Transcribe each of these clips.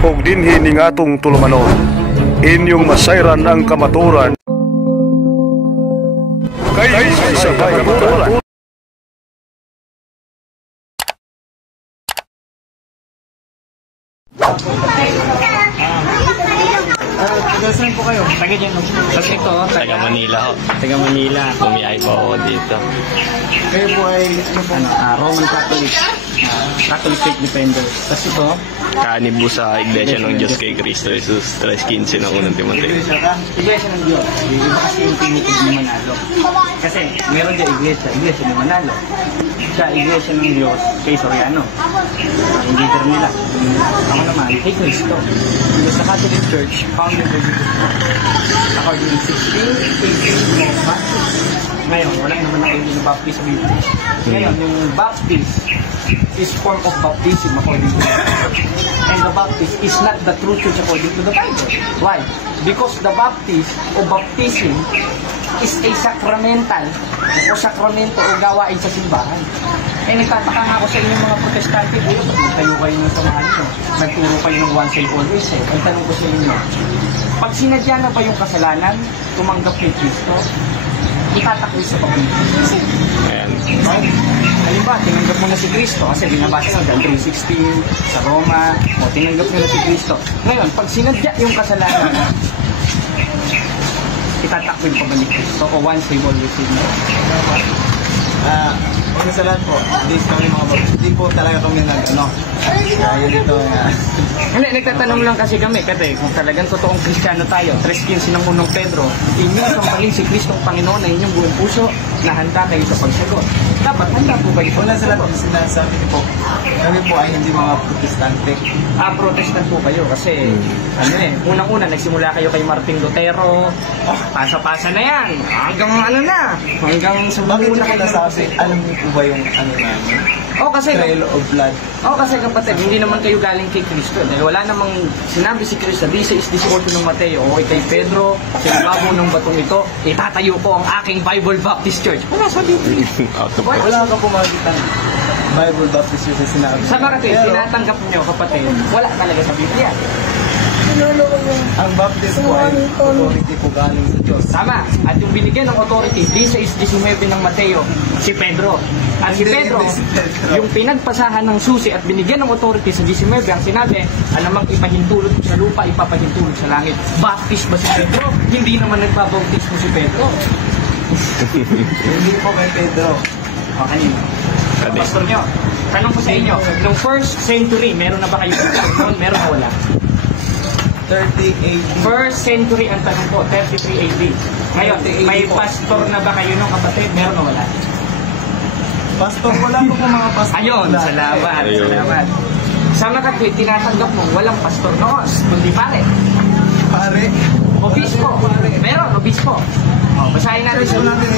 ug dinhi ning atong tulumanon. Inyong masayran ang kamaturan. Kay sa kamaturan. Saan po kayo? Taga dyan. Kasi ito, taga Manila ho. Taga Manila. Bumiyay po ako dito. Kayo po ay Roman Catholic. Catholic Faith Defender. Tapos ito? Kaanib po sa Iglesia ng Diyos kay Cristo Jesus 3:15 ng unang Timoteo. Iglesia ng Diyos. Iba kasi yung tinitig ni Manalo. Kasi meron dyan Iglesia ni Manalo. Sa Iglesia ng Diyos kay Soriano. Ang leader nila. Ako naman, kay Cristo. Because the Catholic Church founded by Jesus according to 1618 of Baptist. Ngayon, wala naman ako yung baptist sa Biblia. Ngayon, yung baptist is form of baptism according to the Bible. And the baptist is not the true church according to the Bible. Why? Because the baptist o baptism is a sacramental o sakramento o gawain sa simbahan. Eh, nagtataka nga ako sa inyo mga protestante, tayo kayo ng samahan nyo. Nagturo kayo ng once and always eh. Ang tanong ko sa inyo, pag sinadya na ba yung kasalanan, tumanggap kay Kristo, itatakwil sa pag-ibig. Right? Halimbawa, tinanggap mo na si Kristo kasi binabasa ng John 3:16 sa Roma, o tinanggap mo na si Kristo. Ngayon, pag sinadya yung kasalanan, itatakwil pa ba ni Kristo o once and always na? Una sa lahat po, hindi po talaga kami kaya dito. Hindi, nagtatanong lang kasi kami, kung talagang totoong Kristiyano tayo, 3:15 ng unang Pedro, inyong sambalin si Kristong Panginoon na inyong buong puso na handa kayo sa pagsagot. Dapat handa po kayo. Una sa lahat, sinasabi po, kami po ay hindi mga protestante. Protestant po kayo kasi, unang-una, nagsimula kayo kay Martin Lutero, pasa-pasa na yan, hanggang sa bakit muna kayo nasabi, alam niyo po ba yung namin? Kasi Trail of blood. Kasi kapatid, hindi naman kayo galing kay Kristo. Dahil wala namang sinabi si Kristo, 16:18 ng Mateo, o kay Pedro, sa ibabaw ng batong ito, itatayo ko ang aking Bible Baptist Church. Wala sa Biblia. Wala ka po makikita Bible Baptist Church na sinabi. Sa kapatid, tinatanggap niyo kapatid, wala talaga sa Biblia. Ang baptist po ay authority po galing sa Diyos. Tama. At yung binigyan ng authority, 16:19 ng Mateo, si Pedro. At si Pedro, yung pinagpasahan ng susi at binigyan ng authority sa 19, ang sinabi, anumang ipahintulot sa lupa, ipapahintulot sa langit. Baptist ba si Pedro? Hindi naman nagpabautismo si Pedro. Hindi po kay Pedro. O, kanino? Pastor nyo, tanong ko sa inyo, nung 1st century, meron na ba kayo noon? Meron o wala? 30 AD. 1st century ang tanong ko, 33 AD. Ngayon, may pastor na ba kayo nung kapatid? Meron o wala? Pastor, wala po mga pastor. Ayun, salamat. Sa makatwid, tinatanggap mo, walang pastor noon, kundi pare. Pare? Obispo. Meron, obispo. Basahin natin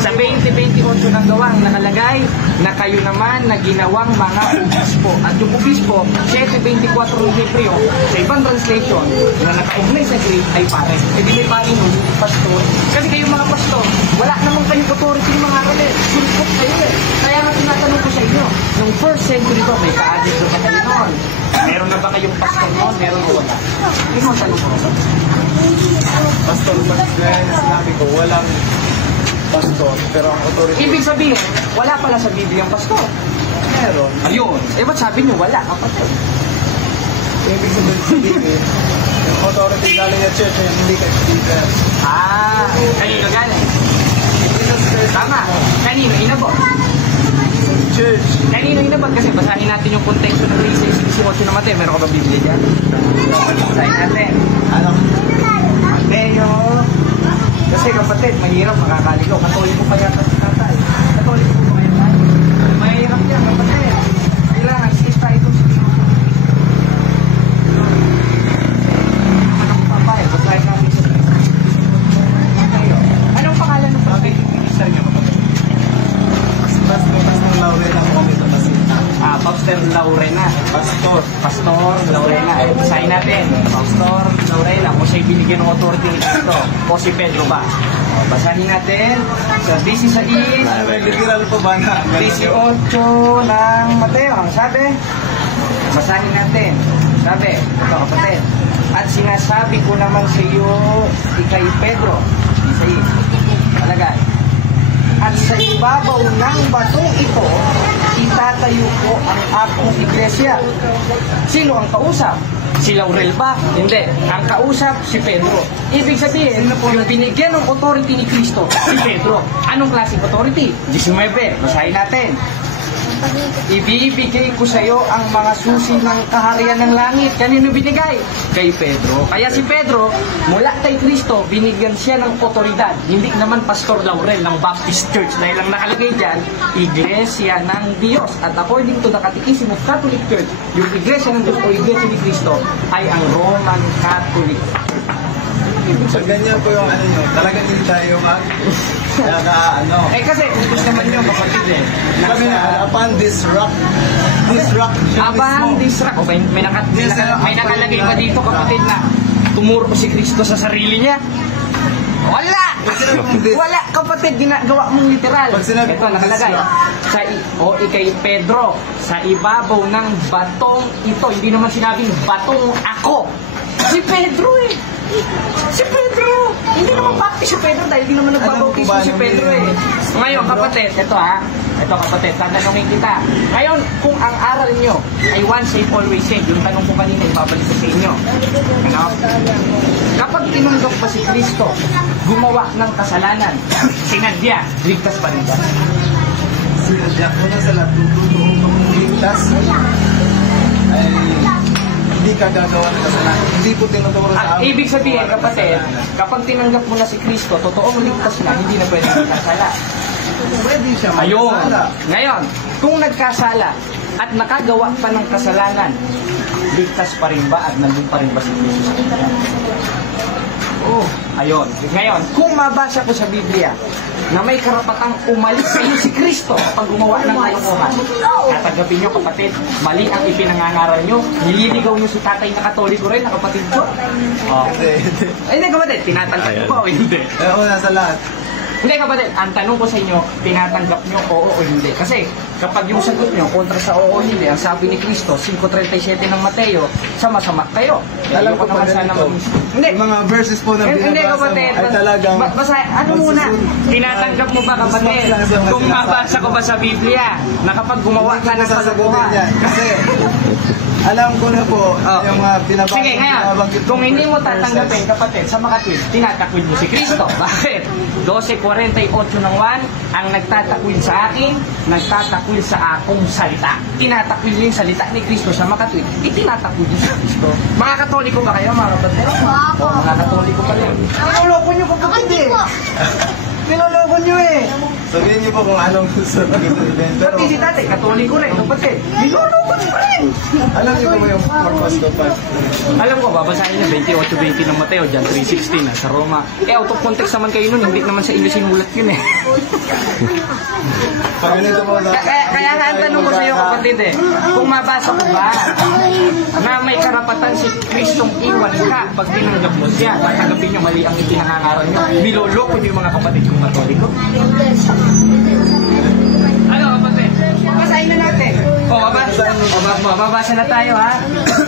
sa 20:28 ng Gawang nakalagay na kayo naman na ginawang mga obispo. At yung obispo, 7:24 ng Hebreo, sa ibang translation, na nakaugnay sa Greek ay pare. Hindi may pare nun, pastor. Kasi kayo mga pastor, wala namang kayong authority ng mga aralin. Sulpot kayo eh. Kaya nga tinatanong ko sa inyo, nung 1st century ba, may ka-added na kayo noon? Meron na ba kayong pastor noon? Meron o wala? Hindi mo tanong ko. Pastor, gaya na sinabi ko, walang pastor, pero ang authority... Ibig sabihin, wala pala sa Biblia ang pastor. Meron. Ayun. Ba't sabi niyo wala? Kapatid. Ibig sabihin, yung authority galing na church, hindi ka speaker. Kanino galing? Tama. Kanino inabot? Church. Kanino inabot? Kasi basahin natin yung konteksto ng 3:18 na Mateo. Meron ka ba Biblia dyan? Basahin natin. Mateo. Kasi kapatid, mahirap makakaligaw. Katoliko pa yata si tatay. Katoliko po kayo tayo. Mahirap yan, kapatid. Kailangan, sis tayo itong sinusunod. Ano ko papay? Basahin natin sa Mateo. Anong pangalan ng prophet yung minister niyo, kapatid? Pastor Laurena po kami sa Pasita. Pastor Laurena. Pastor Laurena. Basahin natin. Pastor Laurena. Kung siya'y binigyan ng authority ni Cristo. O si Pedro ba? Basahin natin. Sa 16. Literal po ba na? 18 ng Mateo. Ang sabi? Basahin natin. Sabi, ito kapatid. At sinasabi ko naman sa iyo, ikay Pedro, Isay, palagay. At sa ibabaw ng batong ito, itatayo ko ang akong iglesia. Sino ang kausap? Si Laurel ba? Hindi. Ang kausap, si Pedro. Ibig sabihin, yung binigyan ng authority ni Kristo, si Pedro. Anong klaseng authority? 19. Basahin natin. Ibibigay ko sa iyo ang mga susi ng kaharian ng langit. Kanino binigay? Kay Pedro. Kaya si Pedro, mula kay Kristo, binigyan siya ng otoridad. Hindi naman Pastor Laurel ng Baptist Church. Dahil ang nakalagay dyan, Iglesia ng Diyos. At according to the Catechism of Catholic Church, yung Iglesia ng Diyos o Iglesia ni Kristo ay ang Roman Catholic. So, ganyan po yung ano nyo. Talagang hindi tayo Eh kasi, gusto naman nyo kapatid eh. Sabi na, upon this rock Okay, may nakalagay ba dito kapatid na tumuro si Kristo sa sarili niya? Wala! Wala kapatid, ginagawa mong literal. Ito nakalagay. Ikay Pedro, sa ibabaw ng batong ito. Hindi naman sinabing batong ako. Si Pedro eh. Si Pedro! Hindi naman baptist si Pedro dahil hindi naman nagbabautismo si Pedro eh. Ngayon kapatid, ito kapatid, tatanungin kita. Ngayon, kung ang aral nyo ay once saved, always saved, yung tanong ko kanina, ibabalik ko sa inyo. Ano? Kapag tinanggap pa si Kristo, gumawa ng kasalanan, sinadya, ligtas pa rin ba? Sinadya ko na sa lahat, tutulong kang ligtas. Ay, hindi ka gagawa ng kasalanan. Hindi po tinuturo sa amin. Ibig sabihin, kapatid, kapag tinanggap mo na si Kristo, totoong ligtas na, hindi na pwede magkasala. Pwede siya Ayun. magkasala. Ngayon, kung nagkasala at nakagawa pa ng kasalanan, ligtas pa rin ba at nandun pa rin ba si Kristo sa kanya? Ayun. Ngayon, kung mabasa ko sa Biblia na may karapatang umalis sa iyo si Kristo kapag gumawa ng kalokohan, tatanggapin nyo kapatid, mali ang ipinangangaral nyo, nililigaw nyo si tatay na Katoliko rin, na kapatid ko. Hindi kapatid, tinatanggap ko ba o hindi? Una sa lahat. Hindi kapatid, ang tanong ko sa inyo, tinatanggap nyo oo o hindi? Kasi kapag yung sagot nyo kontra sa oo o hindi, ang sabi ni Kristo, 5:37 ng Mateo, sama-sama kayo. Alam ko pa sana ganito. Hindi. Mga verses po na Hindi binabasa mo kapatid, ay talagang basta ano muna, tinatanggap mo ba kapatid, kung mabasa ko ba sa Biblia, na kapag gumawa ka ng kalokohan? Kasi alam ko na po yung mga binabasa. Sige, ngayon, kung hindi mo tatanggapin kapatid, sa makatwid, tinatakwid mo si Kristo. Bakit? 12:48 ng 1, ang nagtatakwil sa akin, nagtatakwil sa akong salita. Tinatakwil yung salita ni Kristo sa makatwid, itinatakwil niyo sa Kristo. Mga Katoliko ba kayo, mga kapatid? O, mga Katoliko pa rin. Niloloko niyo kapatid eh. Niloloko niyo eh. Sabihin niyo po kung anong gusto nyo sabihin. Pero Pati si tatay, Katoliko rin, kapatid. Niloloko niyo pa rin. alam niyo po yung purpose ko pa. Alam ko, babasahin niya 28:20 ng Mateo, John 3:16 sa Roma. Out of context naman kayo nun, hindi naman sa inyo sinulat yun eh. Pag ganito po Kaya nga ang tanong ko sa iyo kapatid eh, kung mabasa ko ba na may karapatan si Kristong iwan ka pag tinanggap mo siya, tatanggapin niyo mali ang ipinangangaral niyo, niloloko niyo yung mga kapatid kong Katoliko. Ano kapatid? Babasahin na natin. Babasa na tayo ha.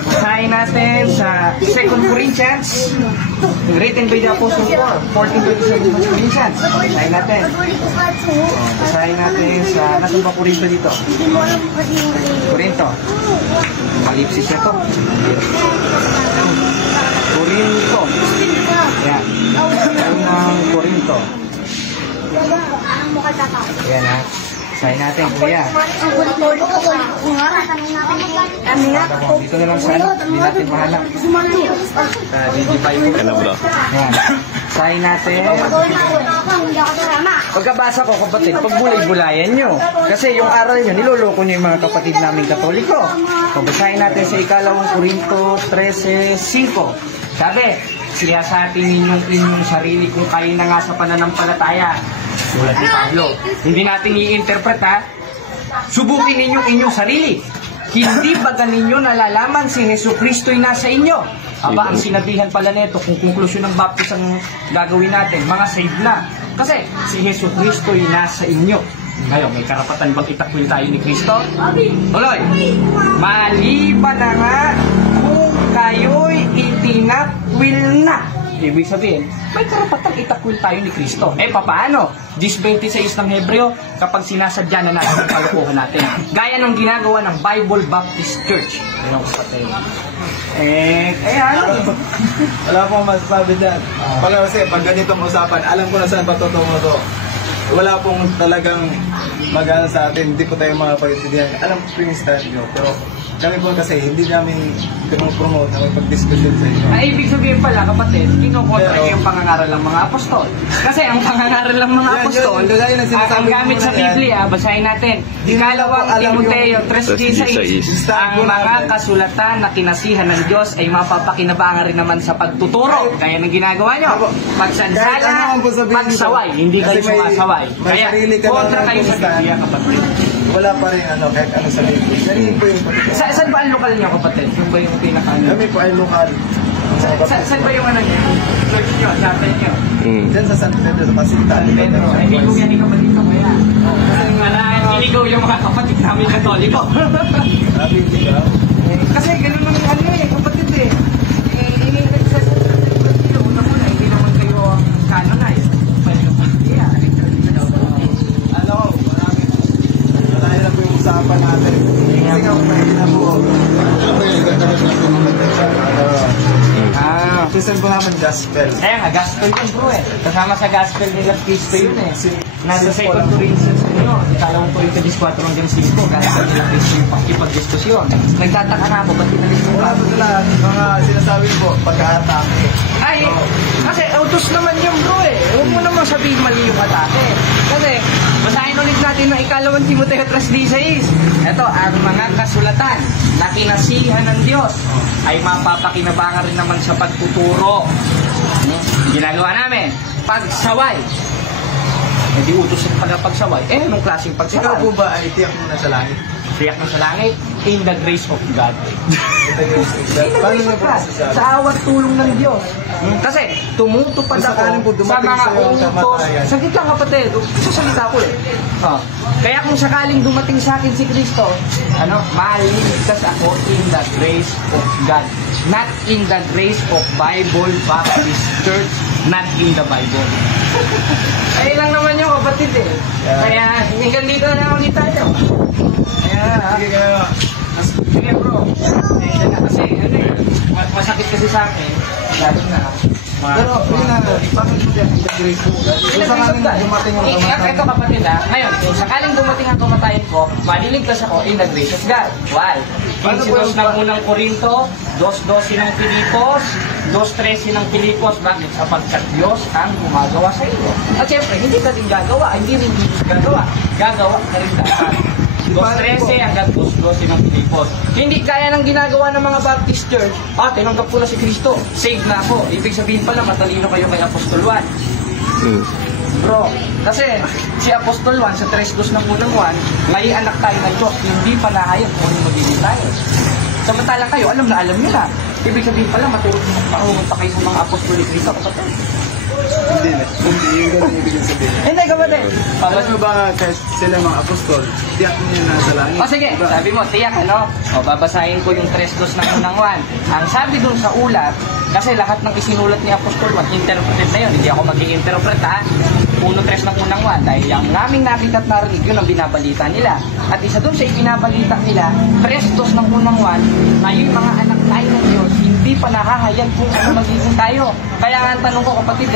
Basahin natin sa 2 Corinthians, written by the Apostle Paul, 14:27 Corinthians. Basahin natin. Basahin natin sa, nasan ba Corinto dito? Corinto. Palipsis na to. Corinto. Yan. Unang Corinto. Yan ha. Basahin natin, kuya. Dito na lang sa ano, hindi natin mahanap. Sa DG5 ko. Ano bro? Yan. Basahin natin. Pagkabasa ko kapatid, pagbulay-bulayan nyo. Kasi yung aral nyo, niloloko nyo yung mga kapatid naming Katoliko. Basahin natin sa 2 Corinto 13:5. Sabi, siyasatin inyong sarili kung kayo na nga sa pananampalataya. Sulat ni Pablo. Hindi natin i-interpret ha. Subukin inyong sarili. Hindi ba ganinyo nalalaman si Hesus Kristo'y nasa inyo? Aba, ang sinabihan pala nito, kung konklusyon ng baptist ang gagawin natin, mga saved na. Kasi si Hesus Kristo'y nasa inyo. Ngayon, may karapatan bang itakwil tayo ni Kristo? Tuloy. Maliban na nga kung Ibig sabihin, may karapatang itakwil tayo ni Kristo. Papaano? 10:26 ng Hebreo, kapag sinasadya na natin ang kalukuhan natin. Gaya ng ginagawa ng Bible Baptist Church. Ano ko patay? Kaya ano? Wala akong masasabi dyan. Pag ganitong usapan, alam ko na saan patutungo to. Wala pong talagang magana sa atin, hindi po tayo makapag-intindihan. Alam ko yung stand nyo, pero kami po kasi hindi namin promote na pag-discussion sa inyo. Ibig sabihin pala, kapatid, kinukontra yung pangangaral ng mga apostol. Kasi ang pangangaral ng mga apostol, ang gamit sa Biblia, basahin natin, Ikalawang Timoteo 3:16, ang mga kasulatan na kinasihan ng Diyos ay mapapakinabangan rin naman sa pagtuturo. Kaya nang ginagawa nyo, pagsansala, pagsaway, hindi kayo sumasaway. Kaya kontra kayo sa Biblia, kapatid. Wala pa rin kahit ano sa Biblia. Ganun po yung Saan ba ang lokal niyo, kapatid? Saan ba yung pinaka-ano? Kami po ay lokal. Saan ba yung church niyo, chapel niyo? Diyan sa San Pedro, sa Pasinta. Pedro, hindi ko yan yung kapatid ko kaya. Hindi ko yung mga kapatid namin Katoliko. Sabi, hindi ka? Kasi ganun ang kapatid Una-una, hindi naman kayo canonize. Marami na po yung usapan natin. Kasi nga, pwede na po. Susan po naman gospel. Kaya nga, gospel yun bro Kasama sa gospel nila Cristo yun Nasa 2 Corinthians nyo, ikalawang Corinthians 4 hanggang 5, kaya sa nila Cristo yung pakipag-diskusyon. Nagtataka na ako, ba't pinalis mo Wala po sila, mga sinasabi po, pagka-atake. Kasi utos naman yung bro Huwag mo naman sabihin mali yung atake. Kasi, basahin ulit natin ng ikalawang Timoteo 3:16. Ito, ang mga kasulatan na kinasihan ng Diyos ay mapapakinabangan rin naman sa pagtuturo. Ginagawa namin, pagsaway. Hindi utos sa pagsaway. Anong klaseng pagsaway? Ikaw po ba ay tiyak mo na sa langit? Tiyak mo sa langit, in the grace of God. Paano na po nasasabi? Sa awat tulong ng Diyos. Kasi tumutupad Kung sakaling po ako sa dumating mga sa'yo ang utos. kamatayan. Saglit lang kapatid, sasalita ko Kaya kung sakaling dumating sa akin si Kristo, maliligtas ako in the grace of God. Not in the grace of Bible Baptist Church, not in the Bible. Ayun lang naman yung kapatid Kaya hanggang dito na lang ulit tayo. Sige kayo. Sige bro, kasi masakit kasi sa akin, lalo na. Pero, yun na, bakit mo yan? Grace po. Kung sakaling dumating ang kamatayan. Ito kapatid ngayon, kung sakaling dumating ang kamatayan ko, maliligtas ako in the grace of God. Why? 15 ng unang Korinto, 2:12 ng Pilipos, 2:13 ng Pilipos, bakit? Sapagkat Diyos ang gumagawa sa iyo. At syempre, hindi ka din gagawa, hindi rin gagawa. Gagawa ka rin dapat. 2:13 hanggang 2:12 ng Pilipos. Hindi kaya ng ginagawa ng mga Baptist Church, tinanggap ko na si Kristo, save na ako. Ibig sabihin pala, matalino kayo kay Apostol Juan. Bro, kasi si Apostol Juan sa 3:2 ng unang Juan, ngayon anak tayo ng Diyos, hindi pa nahayag kung ano magiging tayo. Samantalang kayo, alam nyo na. Ibig sabihin pala, matulog pa kayo sa mga Apostol ni Kristo, kapatid. Hindi na. Hindi yung ganun ibig sabihin. Hindi, kapatid. Alam mo ba kahit sila mga apostol, tiyak mo yun nasa langit? Sige, sabi mo, tiyak babasahin ko yung 3:2 ng unang Juan. Ang sabi dun sa ulat, kasi lahat ng isinulat ni Apostol Juan, interpreted na yun, hindi ako mag-i-interpret 1:3 ng unang Juan, dahil yung naming nakita at narinig, yun ang binabalita nila. At isa dun sa ibinabalita nila, 3:2 ng unang Juan, na yung mga anak tayo ng Diyos, hindi pa nakahayag kung ano magiging tayo. Kaya nga ang tanong ko kapatid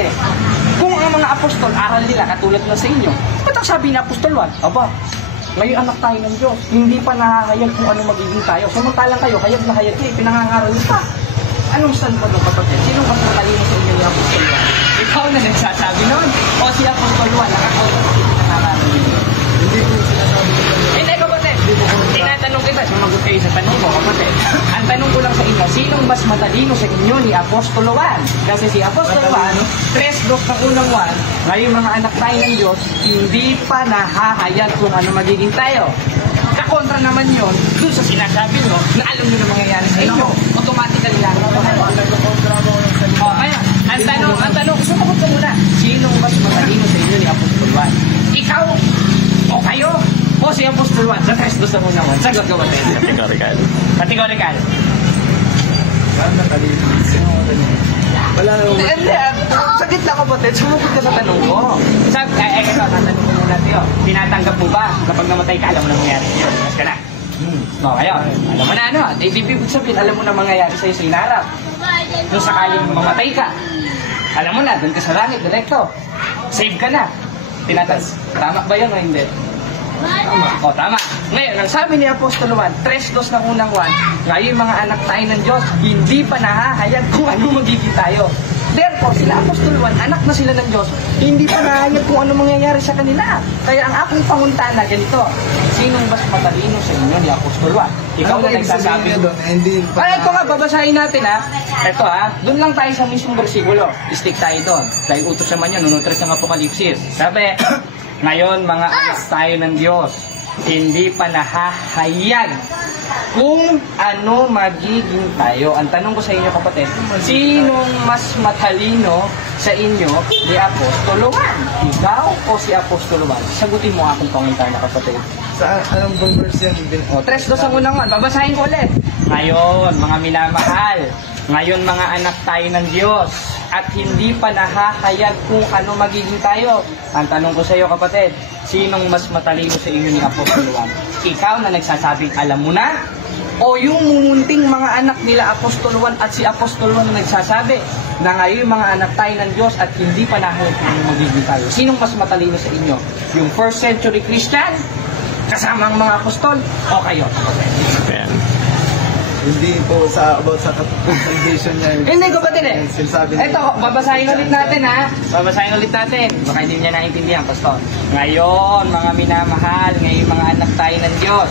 kung ang mga apostol, aral nila katulad na sa inyo, ba't ang sabi ni Apostol Juan? Ngayon anak tayo ng Diyos, hindi pa nakahayag kung ano magiging tayo. Samantalang kayo, hayag na hayag niya, pinangangaral niyo pa. Anong stand pa doon kapatid? Sino mas matalino sa inyo ni Apostol Juan? Ikaw na nagsasabi noon? O si Apostol Juan, nakakaulit sa pinangangaral niyo? Hindi po sinasabi ko. Hindi kapatid, tinatanong kita, sumagot kayo sa tanong ko kapatid. Ang tanong ko lang sa inyo, sinong mas matalino sa inyo ni Apostol Juan? Kasi si Apostol Juan, 3:2 ng unang Juan, ngayon mga anak tayo ng Diyos, hindi pa nahahayag kung ano magiging tayo. Kakontra naman yun, dun sa sinasabi nyo, na alam nyo na mangyayari sa inyo. Automatically lang ako kayo. Kaya, ang tanong, sumagot ka muna, sinong mas matalino sa inyo ni Apostol Juan? Ikaw, o kayo, o si Apostol Juan, sa 3:2 ng unang Juan, sagot ka ba tayo? Categorical. Saan natalino? Wala Wala na Hindi, sakit lang kapatid, sumukot ka sa tanong ko. Sabi, ito, tatanong ko muna sa'yo. Tinatanggap mo ba kapag namatay ka, alam mo na mangyayari sa'yo? Mas ka na. No, ngayon, alam mo na ano, ibig sabihin, alam mo na mangyayari sa'yo sa inarap. Nung sakaling mamatay ka, alam mo na, doon ka sa langit, direkto. Save ka na. Tama ba yun o hindi? Tama. O, tama. Ngayon, ang sabi ni Apostol Juan, 3:2 ng unang 1, ngayon mga anak tayo ng Diyos, hindi pa nahahayag kung ano magiging tayo. Therefore, sila Apostol Juan, anak na sila ng Diyos, hindi pa nahahayag kung ano mangyayari sa kanila. Kaya ang aking panguntana, ganito, sinong mas matalino sa inyo ni Apostol Juan? Ikaw na nagsasabi. Ito nga, babasahin natin ha. Ito ha, doon lang tayo sa mismong bersikulo. Stick tayo doon. Dahil utos naman yan, nunod 3 ng Apokalipsis. Sabi, ngayon mga anak tayo ng Diyos, hindi pa nahahayag kung ano magiging tayo. Ang tanong ko sa inyo kapatid, sinong mas matalino sa inyo ni Apostol Juan? Ikaw o si Apostol Juan? Sagutin mo akong panguntana kapatid. Sa anong bang verse yan? 3:2 ang unang 1. Babasahin ko ulit. Ngayon, mga minamahal, ngayon mga anak tayo ng Diyos, at hindi pa nahahayag kung ano magiging tayo. Ang tanong ko sa iyo kapatid, sinong mas matalino sa inyo ni Apostol Juan? Ikaw na nagsasabing alam mo na? O yung mumunting mga anak nila Apostol Juan at si Apostol Juan na nagsasabi na ngayon mga anak tayo ng Diyos at hindi pa nahayag kung ano magiging tayo? Sinong mas matalino sa inyo? Yung first century Christian? Kasama ang mga apostol? O kayo? Ayan. Hindi po about sa salvation niya. Hindi ko ba din eh? Sinasabi niya. Ito, babasahin ulit natin ha. Babasahin ulit natin. Baka hindi niya naintindihan, Pastor. Ngayon, mga minamahal, ngayon mga anak tayo ng Diyos,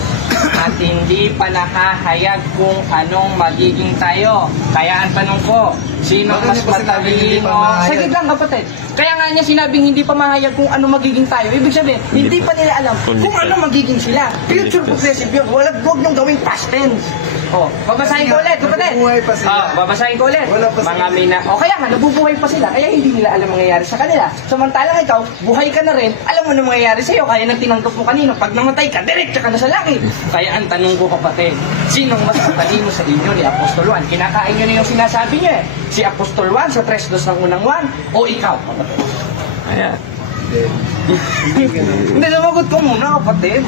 at hindi pa nahahayag kung anong magiging tayo. Kaya ang tanong ko, sino mas matalino? Saglit lang kapatid. Kaya nga niya sinabing hindi pa mahayag kung ano magiging tayo. Ibig sabihin, hindi pa nila alam kung ano magiging sila. Future progressive yun. Huwag niyong gawing past tense. Oh, babasahin ko ulit, kapatid. Nabubuhay pa sila. Babasahin ko ulit. Wala pa Mga sila. o kaya nga, nabubuhay pa sila. Kaya hindi nila alam mangyayari sa kanila. Samantalang ikaw, buhay ka na rin, alam mo na mangyayari sa'yo. Kaya nang tinanggap mo kanino, pag namatay ka, diretso ka na sa langit. Kaya ang tanong ko kapatid, sinong mas matalino sa inyo ni Apostol Juan? Kinakain nyo na yung sinasabi nyo eh. Si Apostol Juan sa 3:2 ng unang 1 o ikaw kapatid? Ayan. Hindi, sumagot ko muna kapatid.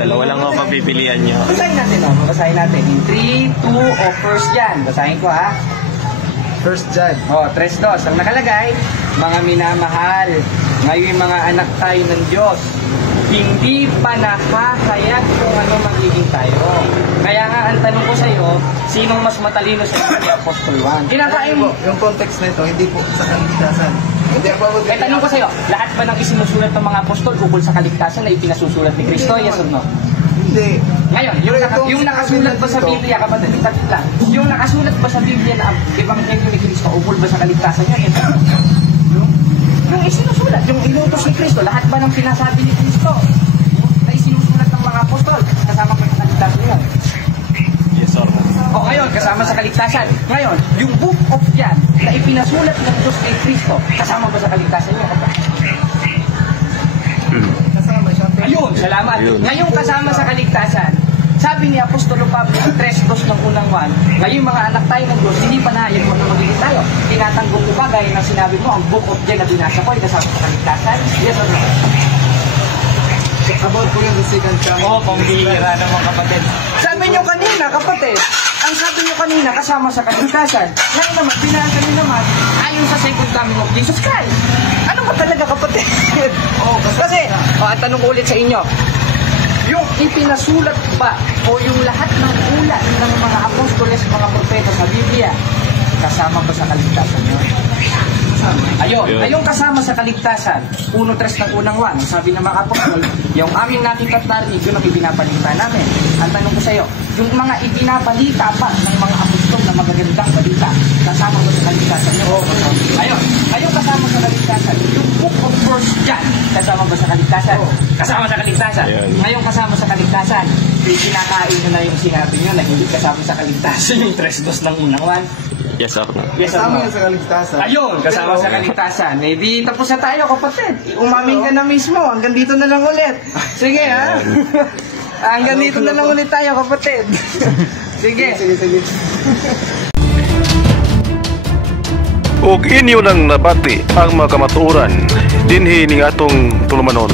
Dalawa lang ako papipilian niyo. Basahin natin o, basahin natin. In 3, 2 o 1 John. Basahin ko ha. 1 John. O, 3:2. Ang nakalagay, mga minamahal, ngayon mga anak tayo ng Diyos, hindi pa nahahayag kung ano magiging tayo. Kaya nga, ang tanong ko sa iyo, sinong mas matalino sa inyo ni Apostol Juan? Kinakain mo. Yung context na ito, hindi po sa kaligtasan. Hindi ako Eh, tanong ko sa iyo, lahat ba ng isinusulat ng mga apostol ukol sa kaligtasan na ipinasusulat ni Kristo? Yes or no? Hindi. Ngayon, yung nakasulat ba sa Biblia, kapatid, itakit lang, yung nakasulat ba sa Biblia na ang Ebanghelyo ni Kristo ukol ba sa kaligtasan niya? Yes or no? Yung isinusulat, yung inutos ni Kristo, lahat ba ng sinasabi ni Kristo na isinusulat ng mga apostol, kasama pa sa kaligtasan niya? Yes or no? O ngayon, kasama sa kaligtasan. Ngayon, yung book of John na ipinasulat ng Diyos kay Kristo, kasama ba sa kaligtasan niya? Kasama siya. Ayun, salamat. Ayun. Ngayong kasama sa kaligtasan, sabi ni Apostolo Pablo sa 3:2 ng unang 1, ngayong mga anak tayo ng Diyos, hindi pa nahayag kung ano magiging tayo. Tinatanggong ko ba, gaya ng sinabi mo, ang book of John na binasa ko ay kasama sa kaligtasan? Yes or no? About po yung second coming. Oo, pambihira naman kapatid. Sabi nyo kanina, kapatid, ang sabi nyo kanina kasama sa kaligtasan. Ngayon naman, binasa nyo naman, ayon sa second coming of Jesus Christ. Ano ba talaga kapatid? Kasi, ang tanong ko ulit sa inyo, yung ipinasulat ba o yung lahat ng ulat ng mga apostoles, mga propeta sa Biblia, kasama ba sa kaligtasan nyo? Ayun, ayun kasama sa kaligtasan. 1:3 ng unang 1. Sabi ng mga apostol, yung aming nakita at narinig, yun ang ipinabalita namin. Ang tanong ko sa iyo, yung mga ipinabalita pa ng mga apostol na magagandang balita, kasama ba sa kaligtasan nyo? Ayun, ayun kasama sa kaligtasan. Yung book of 1 John, kasama ba sa kaligtasan? Kasama sa kaligtasan. Ngayon kasama sa kaligtasan. Kinakain nyo na yung sinabi nyo na hindi kasama sa kaligtasan yung 3:2 ng unang 1. Yes or no? Yes, Kasama yan sa kaligtasan. ayun, kasama sa kaligtasan. Eh di tapos na tayo kapatid. Umamin ka na mismo. Hanggang dito na lang ulit. Sige ha. Hanggang dito na lang ulit tayo kapatid. Sige. Sige. ug inyo nang nabati ang mga kamatuoran dinhi ning atong tulumanon.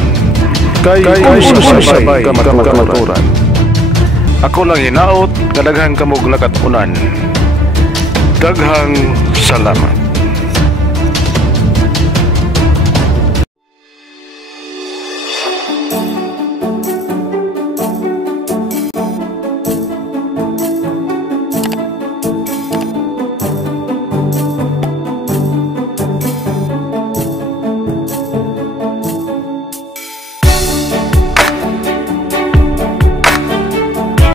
Kay sabay kamatuoran. Ako lang hinaot nga daghang kamog lakatunan. Daghang salamat.